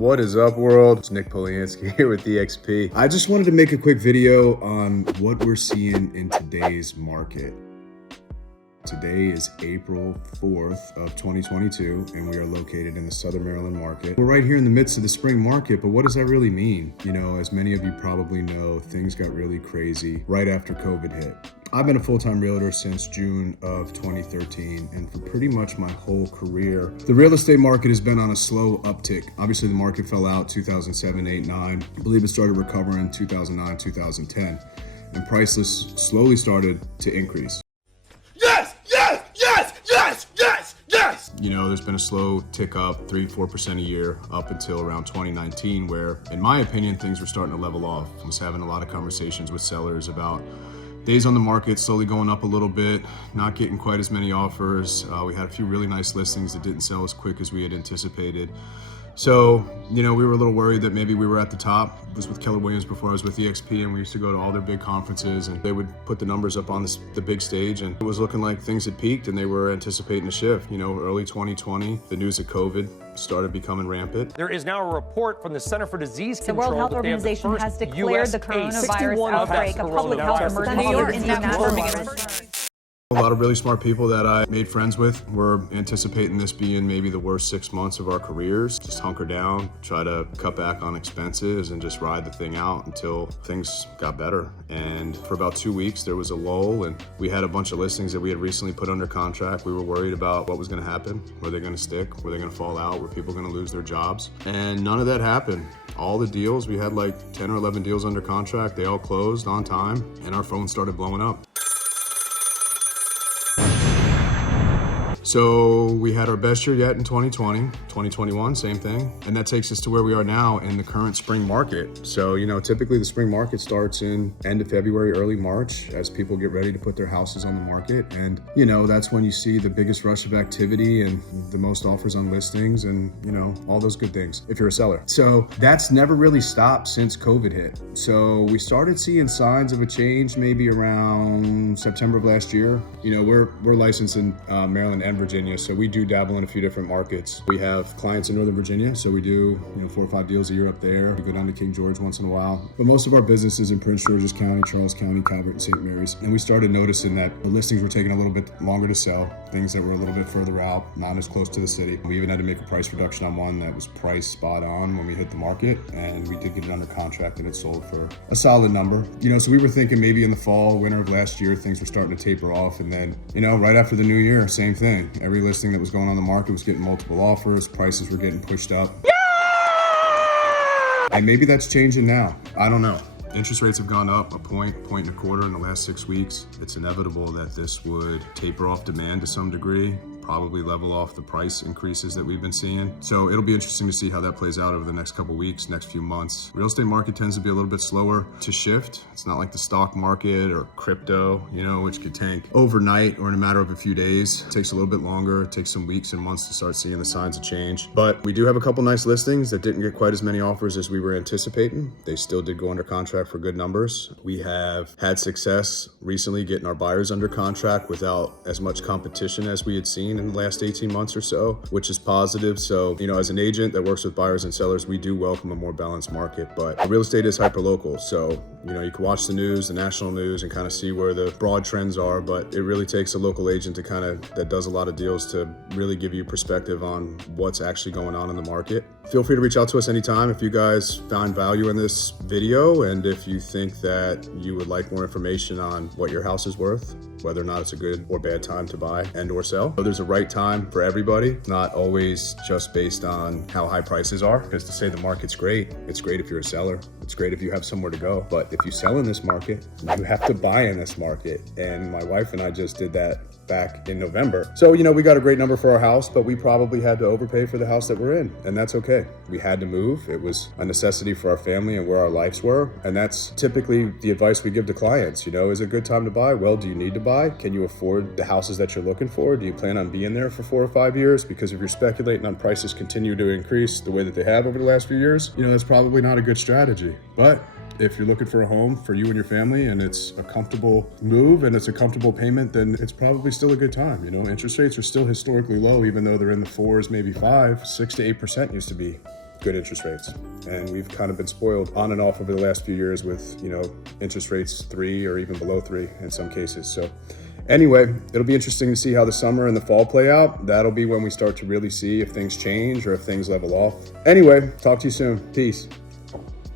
What is up, world? It's Nick Poliansky here with eXp. I just wanted to make a quick video on what we're seeing in today's market. Today is April 4th of 2022, and we are located in the Southern Maryland market. We're right here in the midst of the spring market, but what does that really mean? You know, as many of you probably know, things got really crazy right after COVID hit. I've been a full-time realtor since June of 2013, and for pretty much my whole career, the real estate market has been on a slow uptick. Obviously, the market fell out 2007, 8, 9. I believe it started recovering 2009, 2010, and prices slowly started to increase. You know, there's been a slow tick up, 3-4% a year up until around 2019, where, in my opinion, things were starting to level off. I was having a lot of conversations with sellers about days on the market slowly going up a little bit, not getting quite as many offers. We had a few really nice listings that didn't sell as quick as we had anticipated. So, you know, we were a little worried that maybe we were at the top. I was with Keller Williams before I was with eXp, and we used to go to all their big conferences, and they would put the numbers up on the big stage, and it was looking like things had peaked and they were anticipating a shift. You know, early 2020, the news of COVID started becoming rampant. There is now a report from the Center for Disease Control. The World Health Organization has declared the coronavirus outbreak a public health emergency. A lot of really smart people that I made friends with were anticipating this being maybe the worst 6 months of our careers. Just hunker down, try to cut back on expenses, and just ride the thing out until things got better. And for about 2 weeks, there was a lull, and we had a bunch of listings that we had recently put under contract. We were worried about what was gonna happen. Were they gonna stick? Were they gonna fall out? Were people gonna lose their jobs? And none of that happened. All the deals, we had like 10 or 11 deals under contract. They all closed on time, and our phone started blowing up. So we had our best year yet in 2020, 2021, same thing. And that takes us to where we are now in the current spring market. So, you know, typically the spring market starts in end of February, early March, as people get ready to put their houses on the market. And, you know, that's when you see the biggest rush of activity and the most offers on listings and, you know, all those good things if you're a seller. So that's never really stopped since COVID hit. So we started seeing signs of a change maybe around September of last year. You know, we're licensed in Maryland and Virginia, so we do dabble in a few different markets. We have clients in Northern Virginia, so we do 4 or 5 deals a year up there. We go down to King George once in a while, but most of our business is in Prince George's County, Charles County, Calvert, and St. Mary's. And we started noticing that the listings were taking a little bit longer to sell, things that were a little bit further out, not as close to the city. We even had to make a price reduction on one that was priced spot on when we hit the market, and we did get it under contract and it sold for a solid number. You know, so we were thinking maybe in the fall, winter of last year, things were starting to taper off, and then, you know, right after the new year, same thing. Every listing that was going on the market was getting multiple offers, prices were getting pushed up. And maybe that's changing now. I don't know. Interest rates have gone up a point and a quarter in the last 6 weeks. It's inevitable that this would taper off demand to some degree, probably level off the price increases that we've been seeing. So it'll be interesting to see how that plays out over the next couple weeks, next few months. Real estate market tends to be a little bit slower to shift. It's not like the stock market or crypto, you know, which could tank overnight or in a matter of a few days. It takes a little bit longer. It takes some weeks and months to start seeing the signs of change. But we do have a couple nice listings that didn't get quite as many offers as we were anticipating. They still did go under contract for good numbers. We have had success recently getting our buyers under contract without as much competition as we had seen in the last 18 months or so, which is positive. So, you know, as an agent that works with buyers and sellers, we do welcome a more balanced market, but real estate is hyper-local. So, you know, you can watch the news, the national news, and kind of see where the broad trends are, but it really takes a local agent to that does a lot of deals to really give you perspective on what's actually going on in the market. Feel free to reach out to us anytime if you guys found value in this video, and if you think that you would like more information on what your house is worth, whether or not it's a good or bad time to buy and or sell. So there's a right time for everybody, not always just based on how high prices are, because to say the market's great, it's great if you're a seller. It's great if you have somewhere to go. But if you sell in this market, you have to buy in this market. And my wife and I just did that back in November. So, you know, we got a great number for our house, but we probably had to overpay for the house that we're in, and that's okay. We had to move. It was a necessity for our family and where our lives were. And that's typically the advice we give to clients. You know, is it a good time to buy? Well, do you need to buy? Can you afford the houses that you're looking for? Do you plan on being there for 4 or 5 years? Because if you're speculating on prices continue to increase the way that they have over the last few years, you know, that's probably not a good strategy. But if you're looking for a home for you and your family and it's a comfortable move and it's a comfortable payment, then it's probably still a good time. You know, interest rates are still historically low, even though they're in the 4s, maybe 5, 6 to 8% used to be good interest rates. And we've kind of been spoiled on and off over the last few years with, interest rates 3 or even below 3 in some cases. So anyway, it'll be interesting to see how the summer and the fall play out. That'll be when we start to really see if things change or if things level off. Anyway, talk to you soon. Peace.